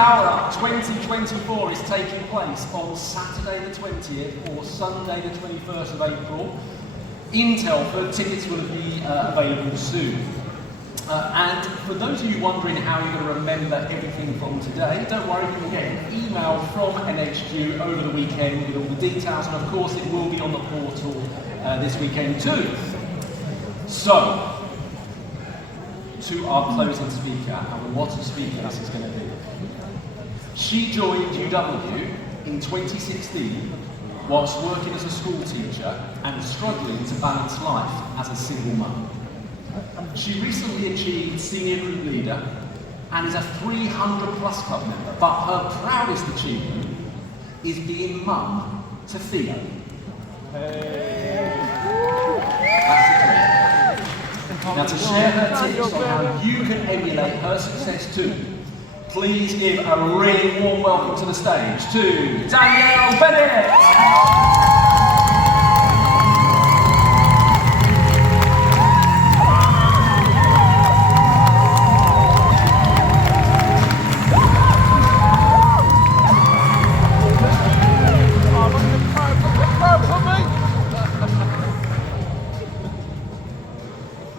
Power Up 2024 is taking place on Saturday the 20th or Sunday the 21st of April in Telford. Tickets will be available soon. And for those of you wondering how you're going to remember everything from today, don't worry, you will get an email from NHQ over the weekend with all the details, and of course it will be on the portal this weekend too. So, to our closing speaker, and what a speaker this is going to be. She joined UW in 2016 whilst working as a school teacher and struggling to balance life as a single mum. She recently achieved senior group leader and is a 300 plus club member, but her proudest achievement is being mum to Theo. Now, to share her tips on how you can emulate her success too, please give a really warm welcome to the stage to Danielle Bennett.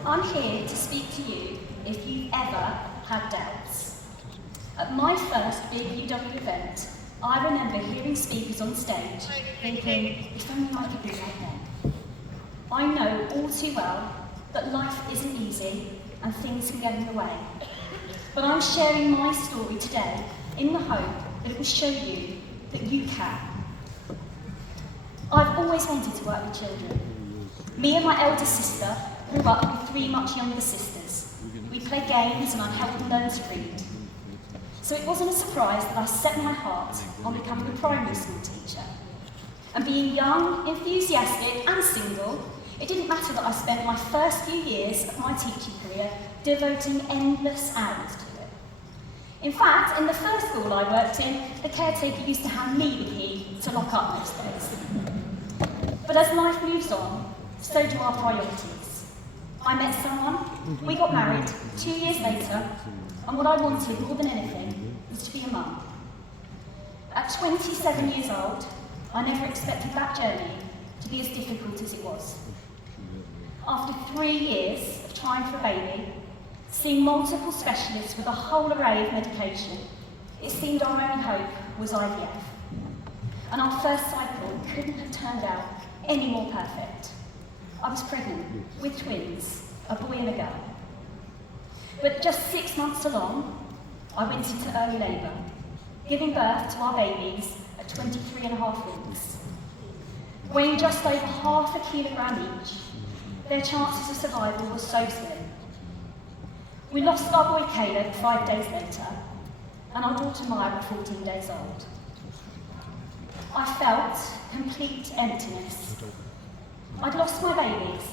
I'm here to speak to you if you've ever had doubts. At my first big UW event, I remember hearing speakers on stage thinking, if only I could be like them. I know all too well that life isn't easy and things can get in the way. But I'm sharing my story today in the hope that it will show you that you can. I've always wanted to work with children. Me and my eldest sister grew up with 3 much younger sisters. We played games and I helped them learn to read. So it wasn't a surprise that I set my heart on becoming a primary school teacher. And being young, enthusiastic and single, it didn't matter that I spent my first few years of my teaching career devoting endless hours to it. In fact, in the first school I worked in, the caretaker used to hand me the key to lock up most days. But as life moves on, so do our priorities. I met someone, we got married 2 years later, and what I wanted more than anything was to be a mum. At 27 years old, I never expected that journey to be as difficult as it was. After 3 years of trying for a baby, seeing multiple specialists with a whole array of medication, it seemed our only hope was IVF. And our first cycle couldn't have turned out any more perfect. I was pregnant with twins, a boy and a girl. But just 6 months along, I went into early labour, giving birth to our babies at 23.5 weeks. Weighing just over half a kilogram each, their chances of survival were so slim. We lost our boy Caleb 5 days later, and our daughter Maya at 14 days old. I felt complete emptiness. I'd lost my babies,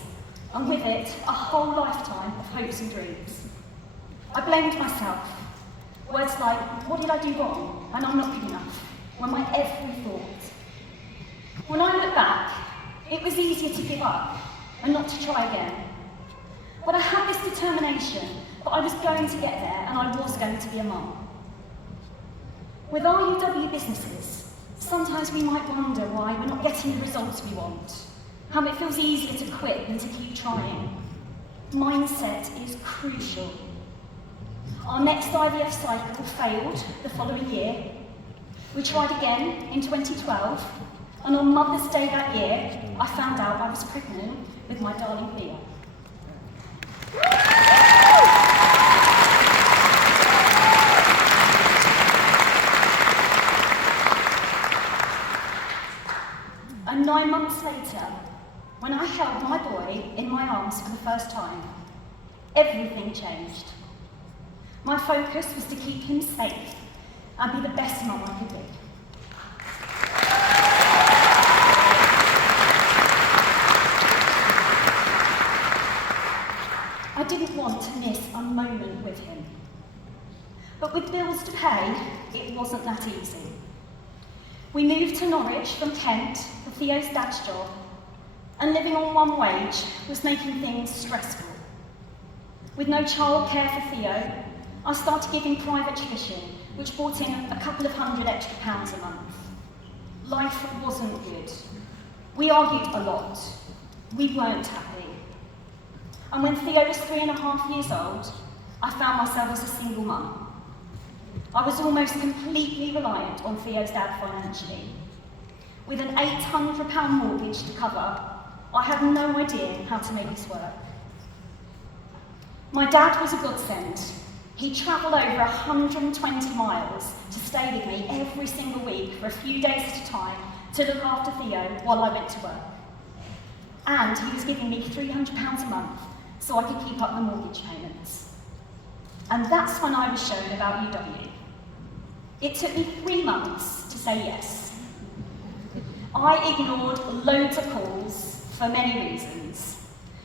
and with it, a whole lifetime of hopes and dreams. I blamed myself. Words like, what did I do wrong? And I'm not good enough, were my every thought. When I look back, it was easier to give up and not to try again. But I had this determination that I was going to get there and I was going to be a mum. With our UW businesses, sometimes we might wonder why we're not getting the results we want. How it feels easier to quit than to keep trying. Mindset is crucial. Our next IVF cycle failed the following year. We tried again in 2012, and on Mother's Day that year, I found out I was pregnant with my darling Theo. And 9 months later, when I held my boy in my arms for the first time, everything changed. My focus was to keep him safe and be the best mum I could be. I didn't want to miss a moment with him. But with bills to pay, it wasn't that easy. We moved to Norwich from Kent for Theo's dad's job, and living on one wage was making things stressful. With no childcare for Theo, I started giving private tuition, which brought in a couple of £100 extra a month. Life wasn't good. We argued a lot. We weren't happy. And when Theo was 3.5 years old, I found myself as a single mum. I was almost completely reliant on Theo's dad financially. With an £800 mortgage to cover, I had no idea how to make this work. My dad was a godsend. He travelled over 120 miles to stay with me every single week for a few days at a time to look after Theo while I went to work. And he was giving me £300 a month so I could keep up the mortgage payments. And that's when I was shown about UW. It took me 3 months to say yes. I ignored loads of calls for many reasons.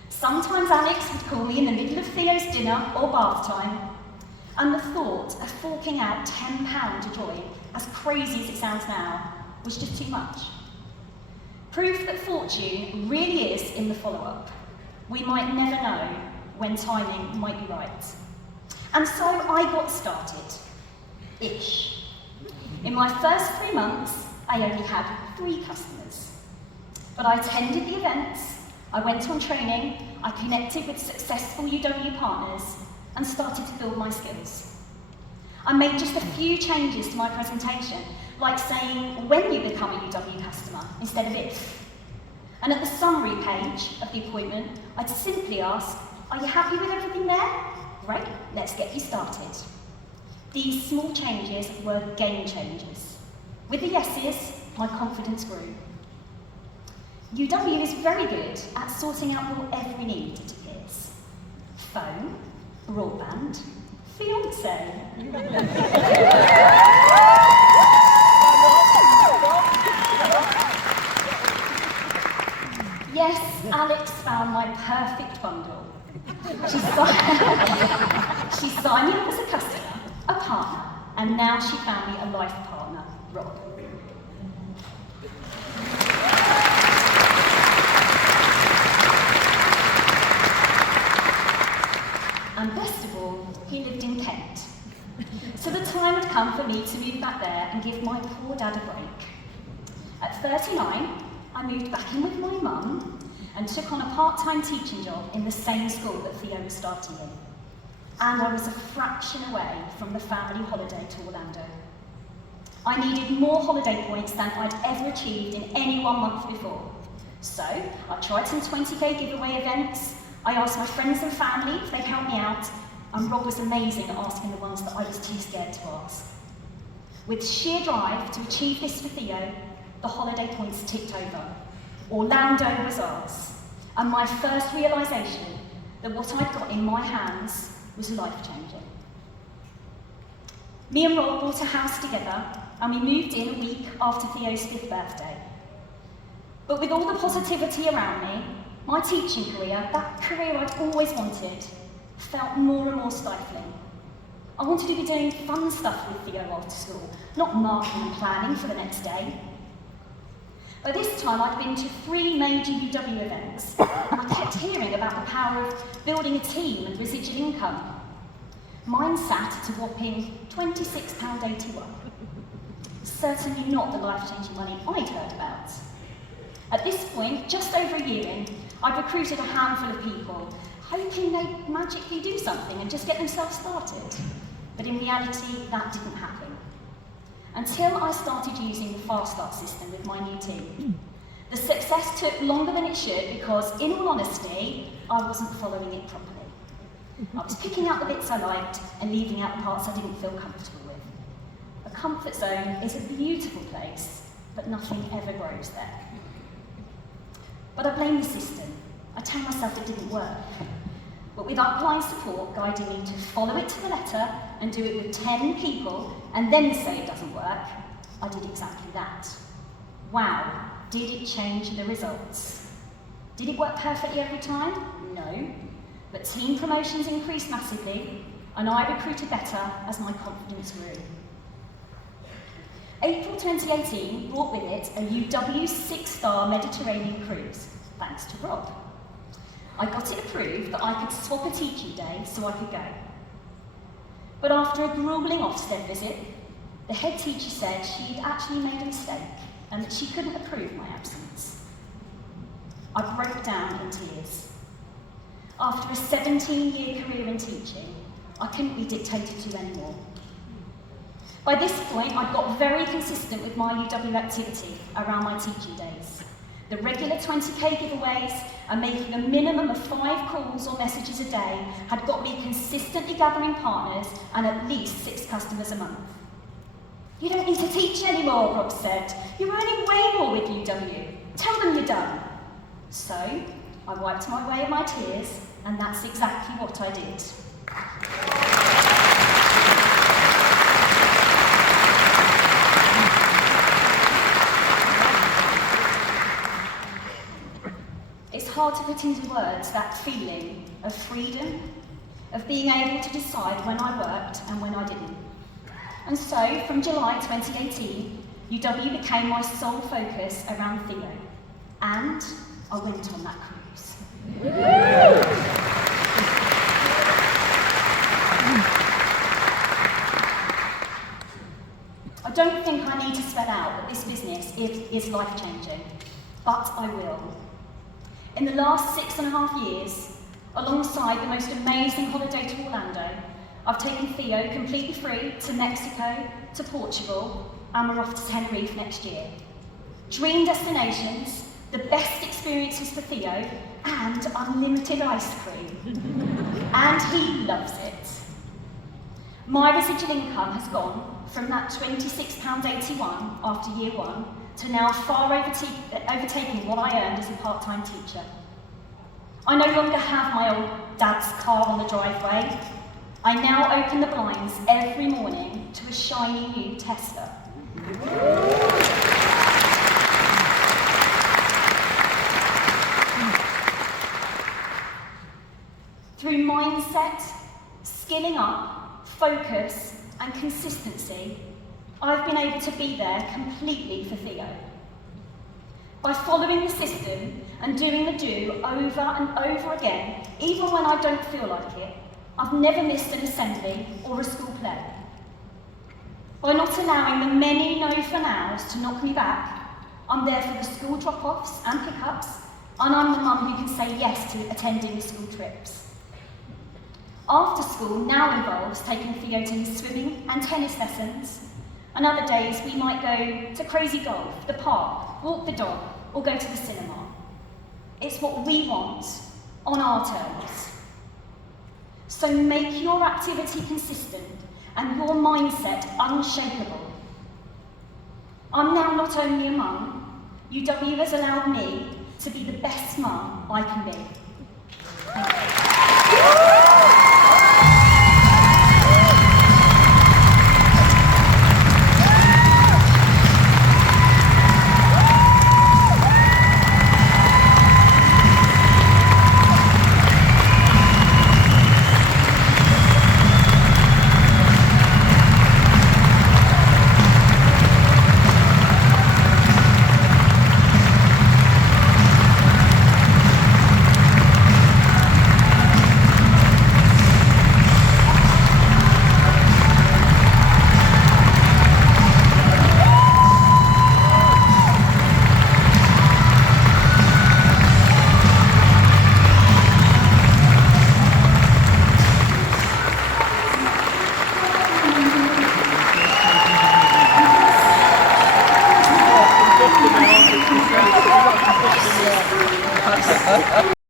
Sometimes Alex would call me in the middle of Theo's dinner or bath time, and the thought of forking out £10 to join, as crazy as it sounds now, was just too much. Proof that fortune really is in the follow-up. We might never know when timing might be right. And so I got started. Ish. In my first 3 months, I only had 3 customers. But I attended the events, I went on training, I connected with successful UW partners, and started to build my skills. I made just a few changes to my presentation, like saying when you become a UW customer instead of if. And at the summary page of the appointment, I'd simply ask, are you happy with everything there? Great, let's get you started. These small changes were game changers. With the yeses, my confidence grew. UW is very good at sorting out your every need, it appears. Phone, broadband, fiancé. Yes, Alex found my perfect bundle. She signed me up as a customer, a partner, and now she found me a life partner, Rob. And best of all, he lived in Kent. So the time had come for me to move back there and give my poor dad a break. At 39, I moved back in with my mum and took on a part-time teaching job in the same school that Theo was starting in. And I was a fraction away from the family holiday to Orlando. I needed more holiday points than I'd ever achieved in any 1 month before. So I tried some 20k giveaway events. I asked my friends and family if they'd help me out, and Rob was amazing at asking the ones that I was too scared to ask. With sheer drive to achieve this for Theo, the holiday points ticked over. Orlando was ours, and my first realisation that what I'd got in my hands was life-changing. Me and Rob bought a house together, and we moved in a week after Theo's 5th birthday. But with all the positivity around me, my teaching career, that career I'd always wanted, felt more and more stifling. I wanted to be doing fun stuff with Theo after school, not marking and planning for the next day. By this time, I'd been to 3 major UW events, and I kept hearing about the power of building a team and residual income. Mine sat at a whopping £26.81. Certainly not the life-changing money I'd heard about. At this point, just over a year in, I'd recruited a handful of people, hoping they'd magically do something and just get themselves started. But in reality, that didn't happen. Until I started using the Fast Start system with my new team. The success took longer than it should because, in all honesty, I wasn't following it properly. I was picking out the bits I liked and leaving out the parts I didn't feel comfortable with. A comfort zone is a beautiful place, but nothing ever grows there. But I blame the system. I tell myself it didn't work. But with upline support guiding me to follow it to the letter and do it with 10 people and then say it doesn't work, I did exactly that. Wow, did it change the results? Did it work perfectly every time? No. But team promotions increased massively and I recruited better as my confidence grew. April 2018 brought with it a UW 6-star Mediterranean cruise, thanks to Rob. I got it approved that I could swap a teaching day so I could go. But after a grueling Ofsted visit, the head teacher said she'd actually made a mistake and that she couldn't approve my absence. I broke down in tears. After a 17-year career in teaching, I couldn't be dictated to anymore. By this point, I'd got very consistent with my UW activity around my teaching days. The regular 20k giveaways and making a minimum of 5 calls or messages a day had got me consistently gathering partners and at least 6 customers a month. "You don't need to teach anymore," Rob said. "You're earning way more with UW. Tell them you're done." So, I wiped my way of my tears, and that's exactly what I did. It's hard to put into words that feeling of freedom, of being able to decide when I worked and when I didn't. And so, from July 2018, UW became my sole focus around Theo, and I went on that cruise. I don't think I need to spell out that this business is life-changing, but I will. In the last 6.5 years, alongside the most amazing holiday to Orlando, I've taken Theo completely free to Mexico, to Portugal, and we're off to Tenerife next year. Dream destinations, the best experiences for Theo, and unlimited ice cream. And he loves it. My residual income has gone from that £26.81 after year 1 to now far overtaking what I earned as a part-time teacher. I no longer have my old dad's car on the driveway. I now open the blinds every morning to a shiny new Tesla. Through mindset, skilling up, focus, and consistency, I've been able to be there completely for Theo. By following the system and doing the do over and over again, even when I don't feel like it, I've never missed an assembly or a school play. By not allowing the many no for nows to knock me back, I'm there for the school drop-offs and pick-ups, and I'm the mum who can say yes to attending the school trips. After school now involves taking Theo to his swimming and tennis lessons, and other days we might go to crazy golf, the park, walk the dog, or go to the cinema. It's what we want on our terms. So make your activity consistent and your mindset unshakable. I'm now not only a mum, UW has allowed me to be the best mum I can be. Thank you.